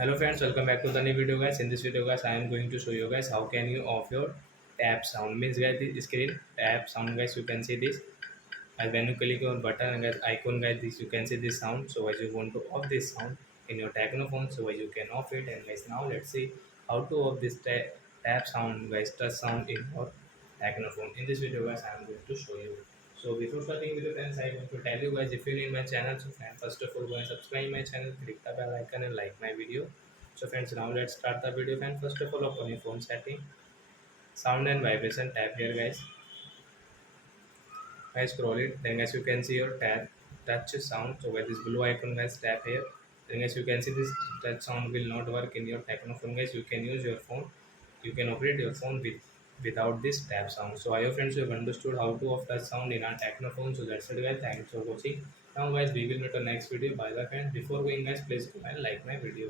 Hello friends, welcome back to the new video guys. In this video guys, I am going to show you guys how can you off your tap sound. Means guys, this screen tap sound guys, you can see this. And when you click on button guys, icon guys, this you can see this sound. So as you want to off this sound in your Tecno phone, so as you can off it. And guys, now let's see how to off this tap sound guys, touch sound in your Tecno phone. In this video guys, I am going to show you. So before starting with the friends, I want to tell you guys if you're in my channel, so friends, first of all go and subscribe my channel, click the bell icon and like my video. So friends, now let's start the video. Friends, first of all open your phone setting, sound and vibration tab here guys. I scroll it, then as you can see your tab touch sound. So where this blue icon guys, tap here. Then as you can see this touch sound will not work in your Tecno phone guys. You can use your phone. You can operate your phone without this tap sound. So I hope friends you have understood how to off touch sound in our Tecno phone. So that's it guys. Thanks for watching. Now guys we will meet on next video. Bye bye friends. Before going guys, please go and like my video.